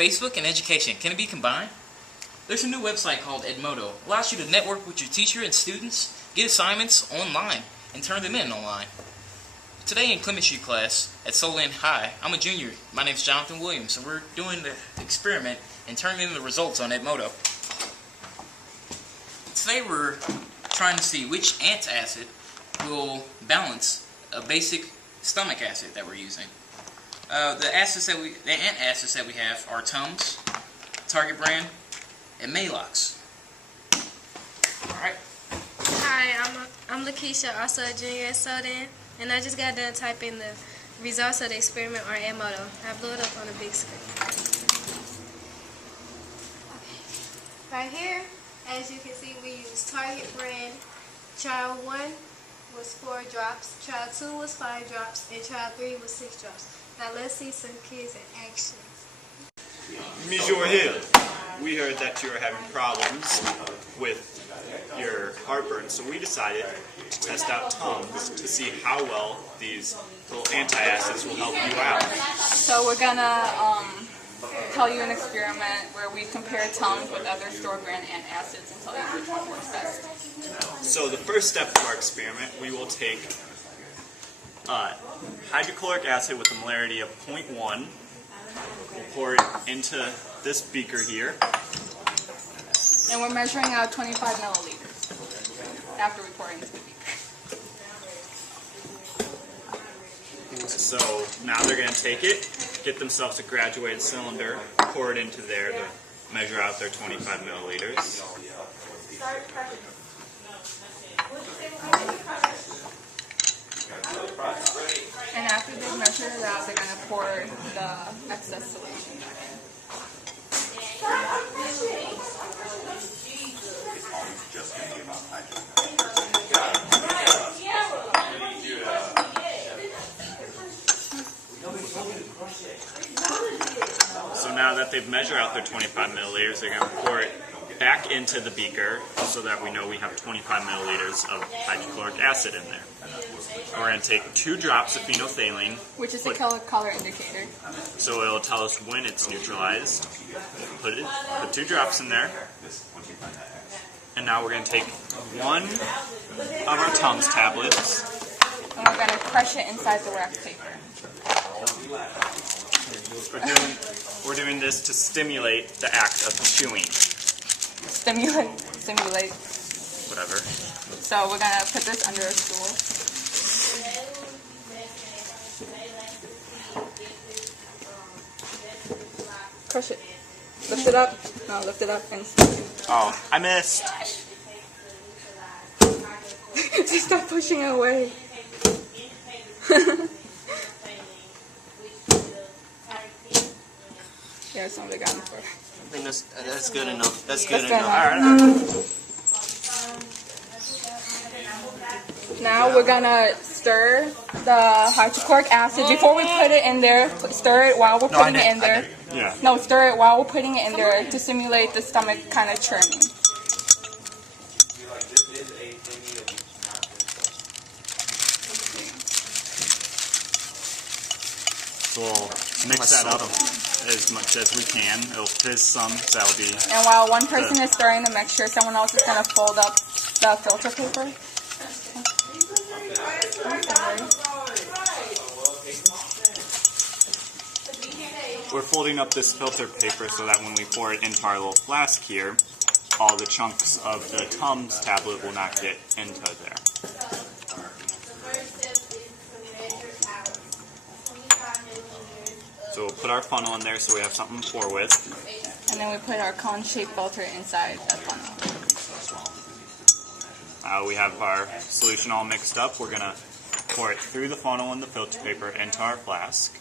Facebook and education, can it be combined? There's a new website called Edmodo. It allows you to network with your teacher and students, get assignments online, and turn them in online. Today in chemistry class at Solent High, I'm a junior. My name's Jonathan Williams, and we're doing the experiment and turning in the results on Edmodo. Today we're trying to see which antacid will balance a basic stomach acid that we're using. The antacids that we have are Tums, Target brand, and Malox. Alright. Hi, I'm Lakeisha, also a junior at Soden, and I just got done typing the results of the experiment on Edmodo. I blew it up on the big screen. Okay. Right here, as you can see, we use Target brand. Child 1 was 4 drops, Child 2 was 5 drops, and Child 3 was 6 drops. Now let's see some kids in action. Monsieur Hill, we heard that you were having problems with your heartburn, so we decided to test out Tums to see how well these little antacids will help you out. So we're gonna tell you an experiment where we compare Tums with other store brand antacids and tell you which one works best. So the first step of our experiment, we will take hydrochloric acid with a molarity of 0.1. We'll pour it into this beaker here. And we're measuring out 25 milliliters after we pour it into the beaker. So now they're going to take it, get themselves a graduated cylinder, pour it into there to measure out their 25 milliliters. And after they measure it out, they're going to pour the excess solution back in. So now that they've measured out their 25 milliliters, they're going to pour it back into the beaker so that we know we have 25 milliliters of hydrochloric acid in there. We're going to take 2 drops of phenolphthalein, Which is a color indicator. so it'll tell us when it's neutralized. Put 2 drops in there. And now we're going to take 1 of our Tums tablets. And we're going to crush it inside the wax paper. We're doing this to stimulate the act of chewing. Stimulate. Whatever. So we're going to put this under a stool. Crush it. Lift it up. No, lift it up and Oh, I missed. just stop pushing it away. Yeah, that's what we got for. I think that's good enough. That's good enough. Alright. Now we're gonna stir the hydrochloric acid before we put it in there. Stir it while we're putting it in there. Yeah. No, stir it while we're putting it in there to simulate the stomach kind of churning. So we'll mix that up as much as we can. It'll fizz some, so that'll be... And while one person is stirring the mixture, someone else is gonna fold up the filter paper. We're folding up this filter paper so that when we pour it into our little flask here, all the chunks of the Tums tablet will not get into there. So we'll put our funnel in there so we have something to pour with. And then we put our cone-shaped filter inside that funnel. We have our solution all mixed up. We're going to pour it through the funnel and the filter paper into our flask.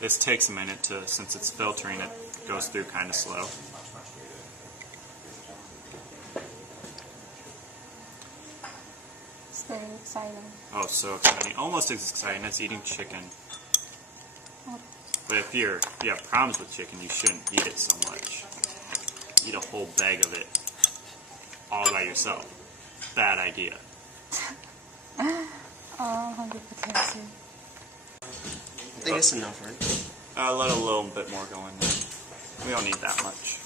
This takes a minute since it's filtering, it goes through kind of slow. It's very exciting. Oh, so exciting. Almost as exciting as eating chicken. But if you have problems with chicken, you shouldn't eat it so much. Eat a whole bag of it all by yourself. Bad idea. the potassium. I think it's enough, right? Let a little bit more go in there. We don't need that much.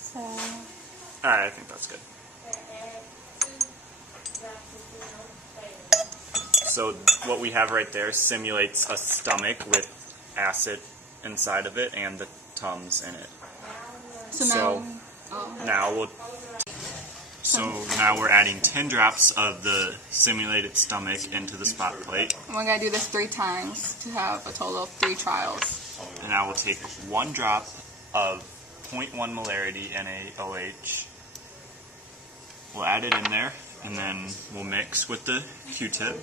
So, Alright, I think that's good. So what we have right there simulates a stomach with acid inside of it and the Tums in it. so now, Now we're adding 10 drops of the simulated stomach into the spot plate. we're going to do this 3 times to have a total of 3 trials. And now we'll take 1 drop of 0.1 molarity NaOH. We'll add it in there, and then we'll mix with the toothpick.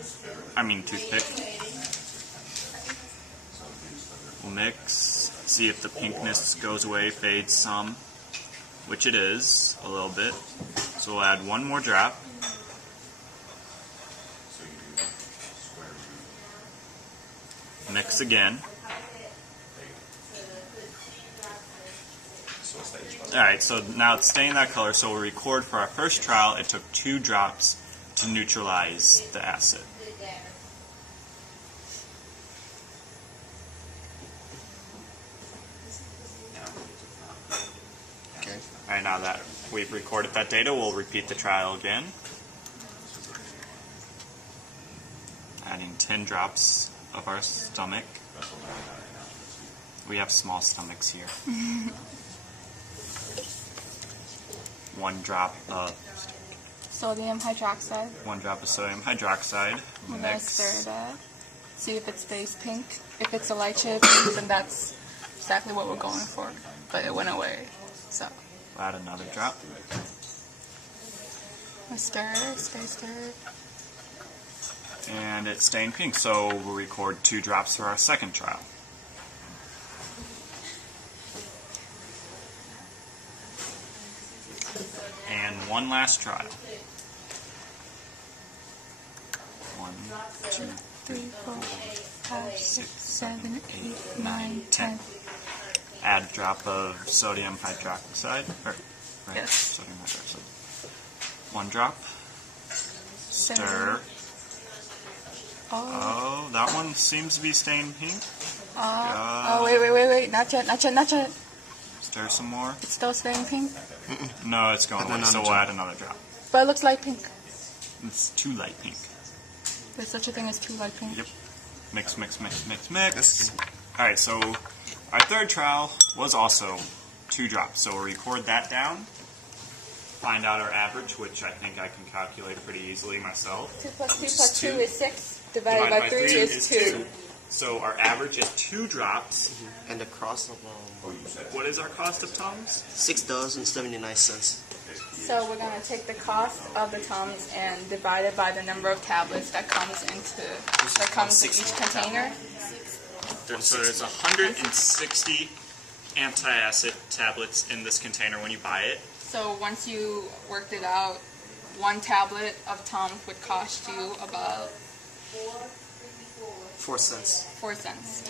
We'll mix, see if the pinkness goes away, fades some, which it is, a little bit. So we'll add 1 more drop. Mix again. Alright, so now it's staying that color, so we'll record for our first trial. It took 2 drops to neutralize the acid. Okay. Alright, now that we've recorded that data, we'll repeat the trial again. Adding 10 drops of our stomach. We have small stomachs here. 1 drop of Sodium hydroxide. 1 drop of sodium hydroxide. We're going to Mix. stir that. See if it stays pink. If it's a light shade, then that's exactly what we're going for. But it went away. So, We'll add another drop. we stir, stir. And it's staying pink, so we'll record 2 drops for our second trial. And 1 last trial. 1, 2, 3, 4, 5, 6, 7, 8, 9, 10. add a drop of sodium hydroxide. Right, Yes. sodium hydroxide. 1 drop. Stir. Oh, that one seems to be staying pink. Wait. Not yet. Stir some more. It's still staying pink, No, it's going away, so we'll add another drop. but it looks light pink. It's too light pink. There's such a thing as too light pink. Yep. Mix. Alright, so our third trial was also 2 drops. So we'll record that down, find out our average, which I think I can calculate pretty easily myself. 2 plus 2 Which is plus 2 2. is 6. Divided by 3 is 2. So our average is 2 drops. And the cost of What is our cost of Tums? $6.79. So we're going to take the cost of the Tums and divide it by the number of tablets that comes in each container. So there's 160 anti-acid tablets in this container when you buy it. So once you worked it out, 1 tablet of Tums would cost you about 4 cents. 4 cents.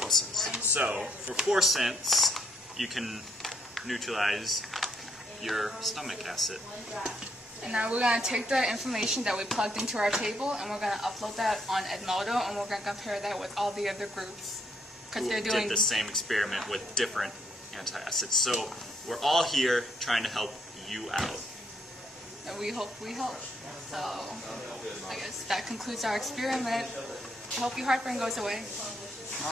4 cents. So for 4 cents, you can neutralize your stomach acid. And now we're going to take the information that we plugged into our table and we're going to upload that on Edmodo and we're going to compare that with all the other groups. Because they're doing Did the same experiment with different antacids. So we're all here trying to help you out. and we hope we help. So I guess that concludes our experiment. I hope your heartburn goes away.